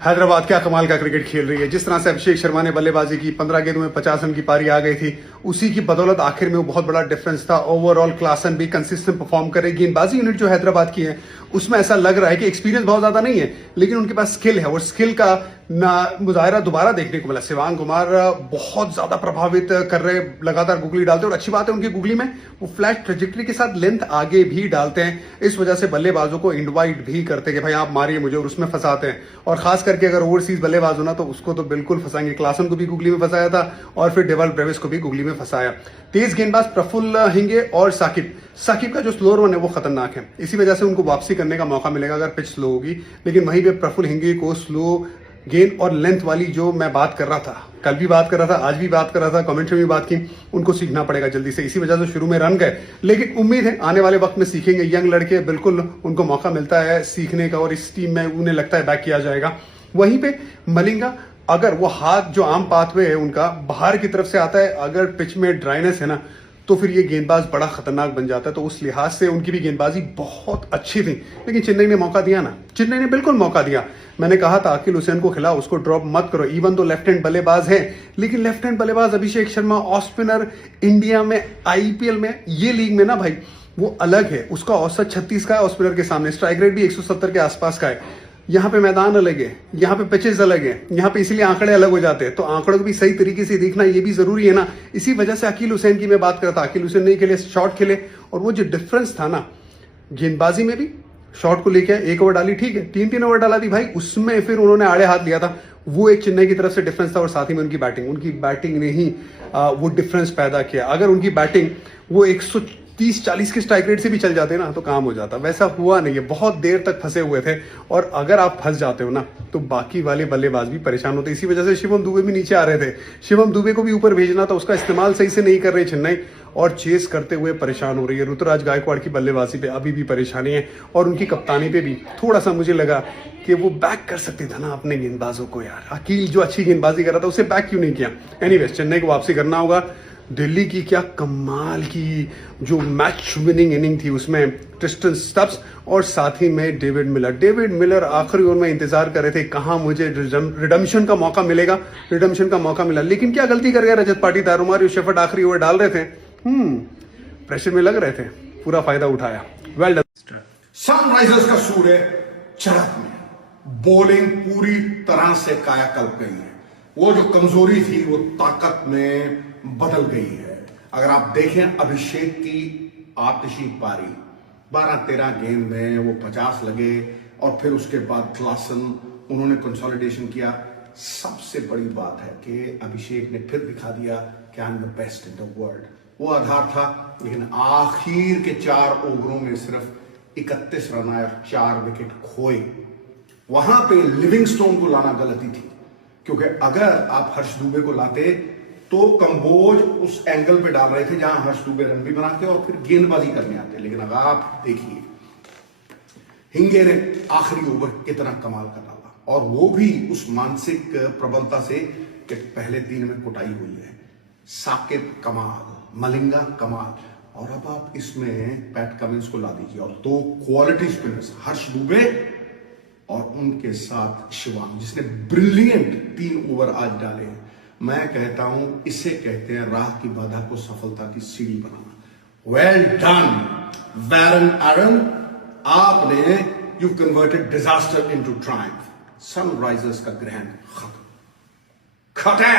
हैदराबाद क्या कमाल का क्रिकेट खेल रही है। जिस तरह से अभिषेक शर्मा ने बल्लेबाजी की, 15 गेंदों में 50 रन की पारी आ गई थी, उसी की बदौलत आखिर में वो बहुत बड़ा डिफरेंस था। ओवरऑल क्लासन भी कंसिस्टेंट परफॉर्म करे। गेंदबाजी यूनिट जो हैदराबाद की है उसमें ऐसा लग रहा है कि एक्सपीरियंस बहुत ज्यादा नहीं है, लेकिन उनके पास स्किल है और स्किल का मुजाहरा दोबारा देखने को मिला। शिवांग कुमार बहुत ज्यादा प्रभावित कर रहे, लगातार गुगली डालते हैं और अच्छी बात है उनकी गुगली में वो फ्लैट ट्रेजेक्टरी के साथ लेंथ आगे भी डालते हैं। इस वजह से बल्लेबाजों को इनवाइट भी करते हैं कि भाई आप मारिए मुझे, और उसमें फंसाते हैं। और खास करके अगर ओवरसीज बल्लेबाज हो ना तो उसको तो बिल्कुल फंसाएंगे। क्लासन को भी गुगली में फंसाया था और फिर डेवल ब्रेविस को भी गुगली में फंसाया। तेज गेंदबाज प्रफुल्ल हिंगे और साकिब का जो स्लोअर वन है वो खतरनाक है। इसी वजह से उनको वापसी करने का मौका मिलेगा अगर पिच स्लो होगी। लेकिन वहीं पे प्रफुल्ल हिंगे को स्लो गेंद और लेंथ वाली जो मैं बात कर रहा था, कल भी बात कर रहा था, आज भी बात कर रहा था, कमेंट्री में भी बात की, उनको सीखना पड़ेगा जल्दी से। इसी वजह से शुरू में रन गए, लेकिन उम्मीद है आने वाले वक्त में सीखेंगे। यंग लड़के, बिल्कुल उनको मौका मिलता है सीखने का और इस टीम में उन्हें लगता है बैक किया जाएगा। वहीं पे मलिंगा, अगर वो हाथ जो आम पाथवे है उनका बाहर की तरफ से आता है, अगर पिच में ड्राइनेस है ना तो फिर ये गेंदबाज बड़ा खतरनाक बन जाता है। तो उस लिहाज से उनकी भी गेंदबाजी बहुत अच्छी थी, लेकिन चेन्नई ने मौका दिया ना, चेन्नई ने बिल्कुल मौका दिया। मैंने कहा था अकील हुसैन को खिलाओ, उसको ड्रॉप मत करो। इवन तो लेफ्ट हैंड बल्लेबाज है, लेकिन लेफ्ट हैंड बल्लेबाज Abhishek Sharma off spinner India में, आईपीएल में, ये लीग में ना भाई वो अलग है। उसका औसत 36 का है ऑफ स्पिनर के सामने, स्ट्राइक रेट भी 170 के आसपास का है। यहाँ पे मैदान अलग है, यहाँ पे पिचेस अलग है, यहाँ पे इसलिए आंकड़े अलग हो जाते हैं। तो आंकड़ों को भी सही तरीके से देखना ये भी जरूरी है ना। इसी वजह से अकील हुसैन की मैं बात करता, अकील हुसैन नहीं खेले, शॉट खेले, और वो जो डिफरेंस था ना गेंदबाजी में भी, शॉट को लेके 1 ओवर डाली, ठीक है, 3 ओवर डाला थी भाई, उसमें फिर उन्होंने आड़े हाथ लिया था। वो एक चेन्नई की तरफ से डिफरेंस था और साथ ही में उनकी बैटिंग ने ही वो डिफरेंस पैदा किया। अगर उनकी बैटिंग वो 130-40 के स्ट्राइक रेट से भी चल जाते ना तो काम हो जाता। वैसा हुआ नहीं है, बहुत देर तक फंसे हुए थे, और अगर आप फंस जाते हो ना तो बाकी वाले बल्लेबाज भी परेशान होते। इसी वजह से शिवम दुबे भी नीचे आ रहे थे। शिवम दुबे को भी ऊपर भेजना था, उसका इस्तेमाल सही से नहीं कर रही चेन्नई और चेस करते हुए परेशान हो रही है। ऋतुराज गायकवाड़ की बल्लेबाजी पे अभी भी परेशानी है और उनकी कप्तानी पे भी थोड़ा सा मुझे लगा कि वो बैक कर सकते थे ना अपने गेंदबाजों को। यार अकील जो अच्छी गेंदबाजी कर रहा था उसे बैक क्यों नहीं किया। एनीवेज, चेन्नई को वापसी करना होगा। दिल्ली की क्या कमाल की जो मैच विनिंग इनिंग थी, उसमें ट्रिस्टन स्टब्स और साथ ही में डेविड मिलर आखिरी ओवर में इंतजार कर रहे थे कहां मुझे रिडम्पशन का मौका मिलेगा। रिडम्पशन का मौका मिला, लेकिन क्या गलती कर गया रजत पाटीदार। उमार शेफर्ड आखिरी ओवर डाल रहे थे, प्रेशर में लग रहे थे, पूरा फायदा उठाया। Well done. सनराइजर्स का सूर्य चढ़क में, बॉलिंग पूरी तरह से कायाकल्प गई है। वो जो कमजोरी थी वो ताकत में बदल गई है। अगर आप देखें अभिषेक की आतिशी पारी, 12-13 गेंद में वो 50 लगे, और फिर उसके बाद क्लासन उन्होंने कंसोलिडेशन किया। सबसे बड़ी बात है कि अभिषेक ने फिर दिखा दिया कि I am the best in the world. वो आधार था, लेकिन आखिर के 4 ओवरों में सिर्फ 31 रन आए, 4 विकेट खोए। वहां पे लिविंगस्टोन को लाना गलती थी, क्योंकि अगर आप हर्ष दुबे को लाते तो कंबोज उस एंगल पे डाल रहे थे जहां हर्ष दुबे रन भी बनाते और फिर गेंदबाजी करने आते। लेकिन अगर आप देखिए हिंगे ने आखिरी ओवर कितना कमाल का डाला, और वो भी उस मानसिक प्रबलता से कि पहले 3 में कुटाई हुई है। साकिब कमाल, मलिंगा कमाल, और अब आप इसमें पैट कमिंस को ला दीजिए और 2 क्वालिटी स्पिनर्स हर्ष दुबे और उनके साथ शिवांग, जिसने ब्रिलियंट 3 ओवर आज डाले हैं। मैं कहता हूं इसे कहते हैं राह की बाधा को सफलता की सीढ़ी बनाना। वेल डन वैरन एरन, आपने you converted disaster into Triumph. Sunrisers का ग्रैंड खत्म।